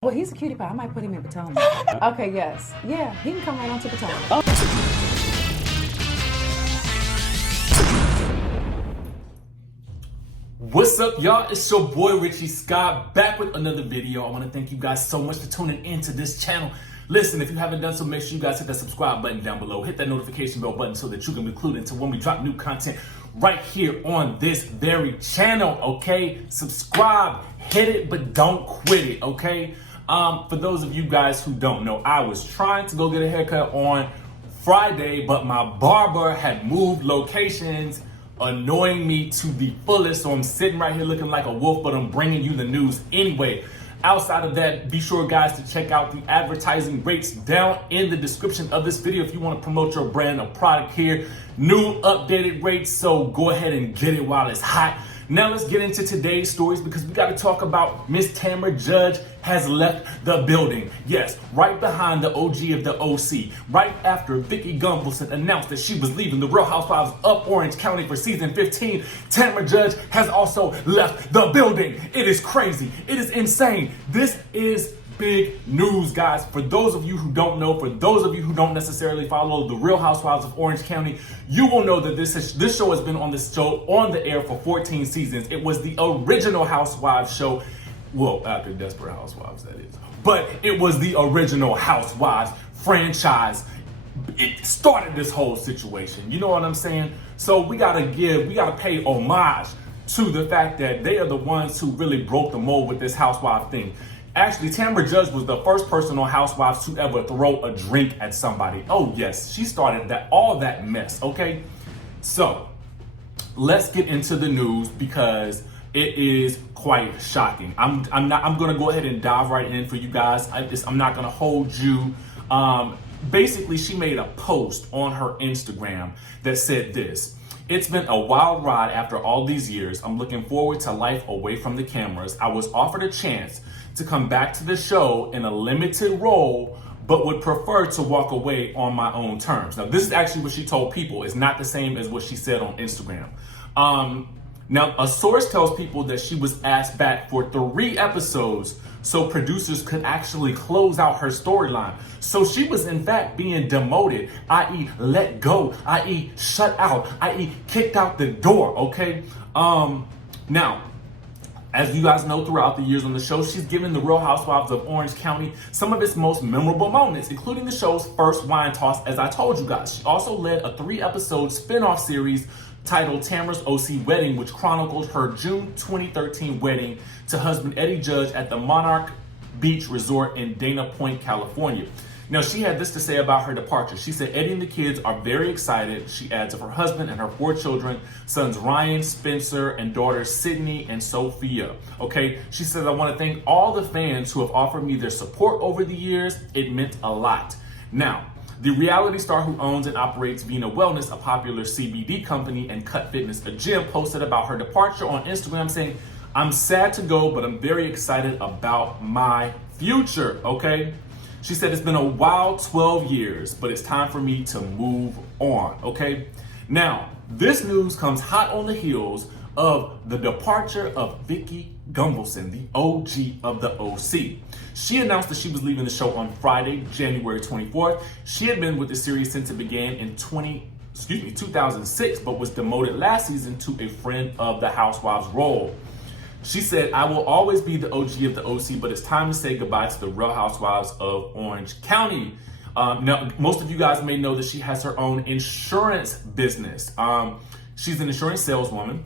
Well, he's a cutie pie. I might put him in Potomac. Okay, yes. Yeah, he can come right on to Potomac. What's up, y'all? It's your boy Richie Scott back with another video. I want to thank you guys so much for tuning into this channel. Listen, if you haven't done so, make sure you guys hit that subscribe button down below. Hit that notification bell button so that you can be clued into when we drop new content right here on this very channel, okay? Subscribe, hit it, but don't quit it, okay? For those of you guys who don't know, I was trying to go get a haircut on Friday, but my barber had moved locations, annoying me to the fullest. So I'm sitting right here looking like a wolf, but I'm bringing you the news anyway. Outside of that, be sure, guys, to check out the advertising rates down in the description of this video if you want to promote your brand or product here. New updated rates, so go ahead and get it while it's hot. Now let's get into today's stories because we got to talk about Miss TAMRA Judge has left the building. Yes, right behind the OG of the OC. Right after Vicki Gunvalson announced that she was leaving the Real Housewives of Orange County for season 15, TAMRA Judge has also left the building. It is crazy. It is insane. This is big news, guys. For those of you who don't know, for those of you who don't necessarily follow the Real Housewives of Orange County, you will know that this show has been on the air for 14 seasons. It was the original Housewives show. Well, after Desperate Housewives, that is. But it was the original Housewives franchise. It started this whole situation. You know what I'm saying? So we gotta pay homage to the fact that they are the ones who really broke the mold with this housewife thing. Actually, TAMRA Judge was the first person on Housewives to ever throw a drink at somebody. Oh yes, she started all that mess, okay? So, let's get into the news because it is quite shocking. I'm gonna go ahead and dive right in for you guys. I'm not gonna hold you. Basically, she made a post on her Instagram that said this: "It's been a wild ride after all these years. I'm looking forward to life away from the cameras. I was offered a chance to come back to the show in a limited role, but would prefer to walk away on my own terms." Now, this is actually what she told people. It's not the same as what she said on Instagram. Now, a source tells people that she was asked back for 3 episodes so producers could actually close out her storyline. So she was in fact being demoted, i.e. let go, i.e. shut out, i.e. kicked out the door, okay? Now, as you guys know, throughout the years on the show, she's given the Real Housewives of Orange County some of its most memorable moments, including the show's first wine toss, as I told you guys. She also led a 3-episode spin-off series titled Tamra's OC Wedding, which chronicled her June 2013 wedding to husband Eddie Judge at the Monarch Beach Resort in Dana Point, California. Now, she had this to say about her departure. She said, "Eddie and the kids are very excited." She adds of her husband and her 4 children, sons Ryan, Spencer, and daughters Sydney and Sophia. Okay, she says, "I want to thank all the fans who have offered me their support over the years. It meant a lot." Now, the reality star who owns and operates Vina Wellness, a popular CBD company, and Cut Fitness, a gym, posted about her departure on Instagram saying, "I'm sad to go, but I'm very excited about my future," okay? She said, "It's been a wild 12 years, but it's time for me to move on," okay? Now, this news comes hot on the heels of the departure of Vicki Gunvalson, the OG of the OC. She announced that she was leaving the show on Friday, January 24th. She had been with the series since it began in 2006, but was demoted last season to a friend of the Housewives role. She said, "I will always be the OG of the OC, but it's time to say goodbye to the Real Housewives of Orange County." Now, most of you guys may know that she has her own insurance business. She's an insurance saleswoman.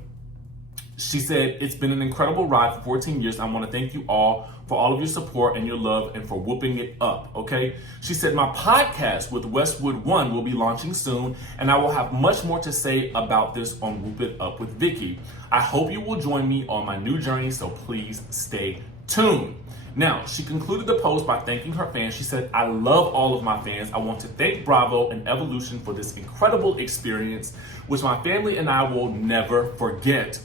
She said, "It's been an incredible ride for 14 years. I want to thank you all for all of your support and your love and for whooping it up," okay? She said, "My podcast with Westwood One will be launching soon, and I will have much more to say about this on Whoop It Up with Vicki. I hope you will join me on my new journey, so please stay tuned." Now, she concluded the post by thanking her fans. She said, "I love all of my fans. I want to thank Bravo and Evolution for this incredible experience, which my family and I will never forget."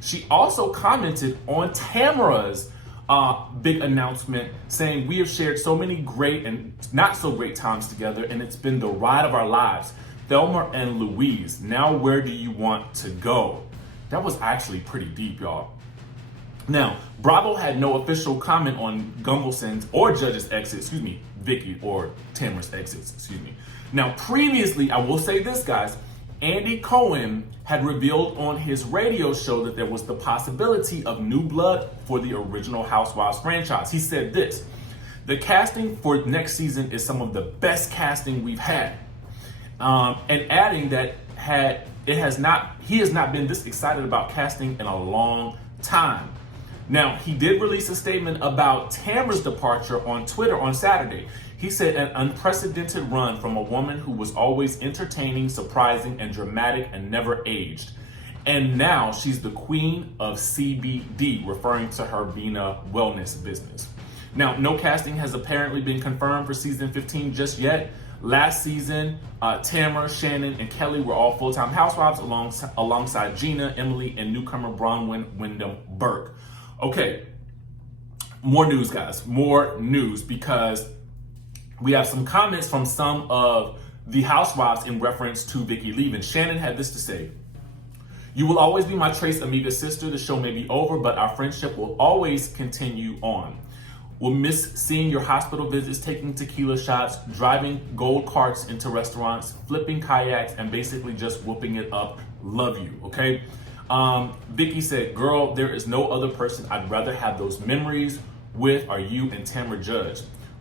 She also commented on TAMRA's big announcement saying, "We have shared so many great and not so great times together, and it's been the ride of our lives. Thelma and Louise, now where do you want to go?" That was actually pretty deep, y'all. Now, Bravo had no official comment on Gunvalson's or Judge's exit, Vicki or Tamra's exits, Now, previously, I will say this, guys, Andy Cohen had revealed on his radio show that there was the possibility of new blood for the original Housewives franchise. He said this: the casting for next season is some of the best casting we've had. And adding that he has not been this excited about casting in a long time. Now, he did release a statement about Tamra's departure on Twitter on Saturday. He said, an unprecedented run from a woman who was always entertaining, surprising, and dramatic and never aged. And now she's the queen of CBD, referring to her Vina wellness business. Now, no casting has apparently been confirmed for season 15 just yet. Last season, Tamra, Shannon, and Kelly were all full-time housewives alongside Gina, Emily, and newcomer Bronwyn Wyndham Burke. Okay, more news, guys. More news, because we have some comments from some of the housewives in reference to Vicki leaving. Shannon had this to say: "You will always be my Trace Amiga sister. The show may be over, but our friendship will always continue on. We'll miss seeing your hospital visits, taking tequila shots, driving gold carts into restaurants, flipping kayaks, and basically just whooping it up. Love you," okay? Vicki said, "Girl, there is no other person I'd rather have those memories with are you and Tamra Judge.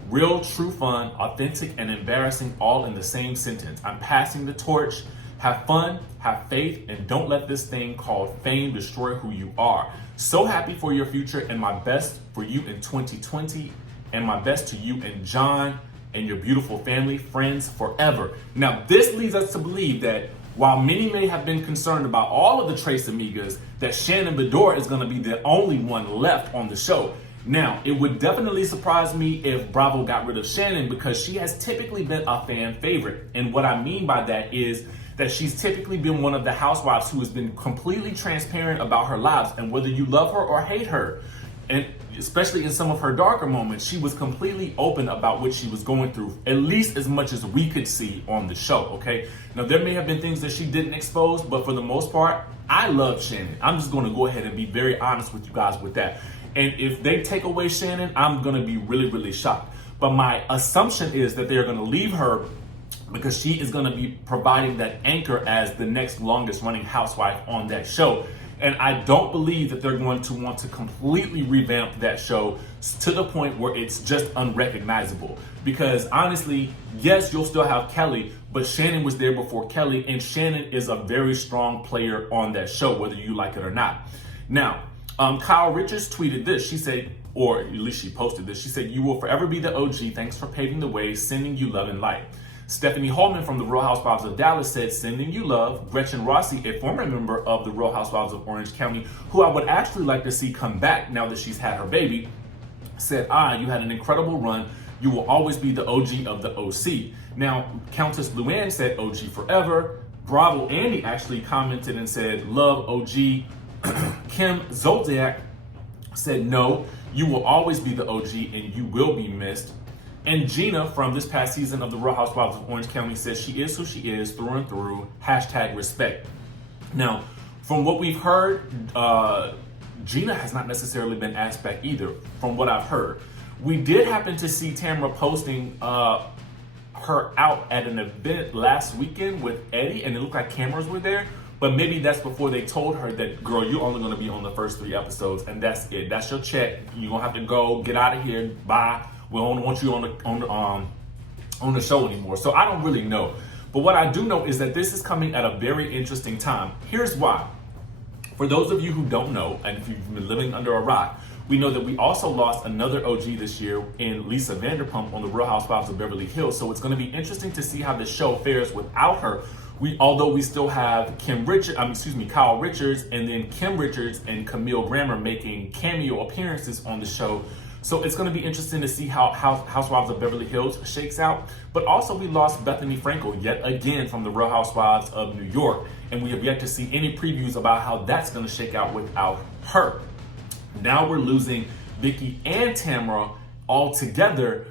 Real, true fun, authentic, and embarrassing all in the same sentence. I'm passing the torch. Have fun, have faith, and don't let this thing called fame destroy who you are. So happy for your future, and my best for you in 2020, and my best to you and John and your beautiful family, friends forever." Now, this leads us to believe that while many may have been concerned about all of the Trace Amigas, that Shannon Bedore is going to be the only one left on the show. Now, it would definitely surprise me if Bravo got rid of Shannon, because she has typically been a fan favorite. And what I mean by that is that she's typically been one of the housewives who has been completely transparent about her lives, and whether you love her or hate her, and especially in some of her darker moments, she was completely open about what she was going through, at least as much as we could see on the show, okay? Now, there may have been things that she didn't expose, but for the most part, I love Shannon. I'm just going to go ahead and be very honest with you guys with that. And if they take away Shannon, I'm going to be really, really shocked. But my assumption is that they're going to leave her because she is going to be providing that anchor as the next longest running housewife on that show. And I don't believe that they're going to want to completely revamp that show to the point where it's just unrecognizable. Because honestly, yes, you'll still have Kelly, but Shannon was there before Kelly, and Shannon is a very strong player on that show, whether you like it or not. Now, Kyle Richards tweeted this. She said, or at least she posted this. She said, "You will forever be the OG. Thanks for paving the way. Sending you love and light." Stephanie Holman from the Real Housewives of Dallas said, "Sending you love." Gretchen Rossi, a former member of the Real Housewives of Orange County, who I would actually like to see come back now that she's had her baby, said, "You had an incredible run. You will always be the OG of the OC." Now, Countess Luann said, "OG forever." Bravo Andy actually commented and said, "Love OG." Kim Zolciak said, "No, you will always be the OG and you will be missed." And Gina from this past season of the Real Housewives of Orange County says she is who she is through and through. #respect. Now, from what we've heard, Gina has not necessarily been asked back either, from what I've heard. We did happen to see Tamra posting her out at an event last weekend with Eddie, and it looked like cameras were there. But maybe that's before they told her that, "Girl, you're only going to be on the first 3 episodes, and that's it. That's your check. You're going to have to go. Get out of here. Bye. We don't want you on the show anymore." So I don't really know. But what I do know is that this is coming at a very interesting time. Here's why. For those of you who don't know, and if you've been living under a rock, we know that we also lost another OG this year in Lisa Vanderpump on the Real Housewives of Beverly Hills. So it's going to be interesting to see how the show fares without her. Although we still have Kyle Richards, and then Kim Richards and Camille Grammer making cameo appearances on the show. So it's going to be interesting to see how Housewives of Beverly Hills shakes out. But also we lost Bethany Frankel yet again from the Real Housewives of New York. And we have yet to see any previews about how that's going to shake out without her. Now we're losing Vicki and Tamra all together.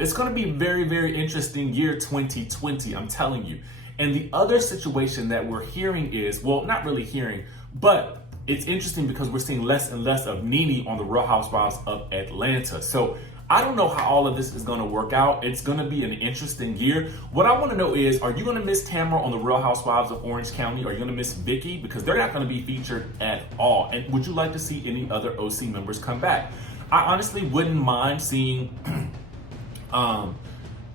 It's going to be very, very interesting year 2020, I'm telling you. And the other situation that we're hearing is, well, not really hearing, but it's interesting because we're seeing less and less of Nene on the Real Housewives of Atlanta. So I don't know how all of this is going to work out. It's going to be an interesting year. What I want to know is, are you going to miss TAMRA on the Real Housewives of Orange County? Are you going to miss Vicki? Because they're not going to be featured at all. And would you like to see any other OC members come back? I honestly wouldn't mind seeing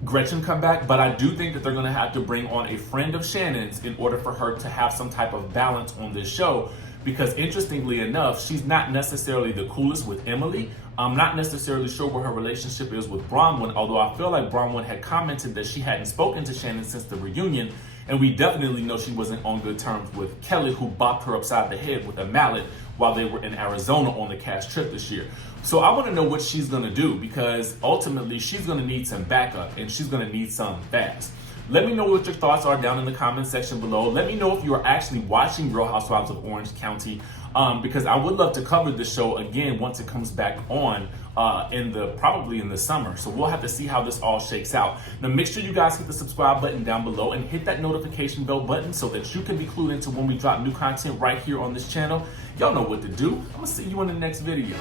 Gretchen come back, but I do think that they're going to have to bring on a friend of Shannon's in order for her to have some type of balance on this show. Because interestingly enough, she's not necessarily the coolest with Emily. I'm not necessarily sure where her relationship is with Bronwyn, although I feel like Bronwyn had commented that she hadn't spoken to Shannon since the reunion, and we definitely know she wasn't on good terms with Kelly, who bopped her upside the head with a mallet while they were in Arizona on the cast trip this year. So I want to know what she's going to do, because ultimately she's going to need some backup, and she's going to need some fast. Let me know what your thoughts are down in the comment section below. Let me know if you are actually watching Real Housewives of Orange County, because I would love to cover the show again once it comes back on probably in the summer. So we'll have to see how this all shakes out. Now make sure you guys hit the subscribe button down below and hit that notification bell button so that you can be clued into when we drop new content right here on this channel. Y'all know what to do. I'm gonna see you in the next video.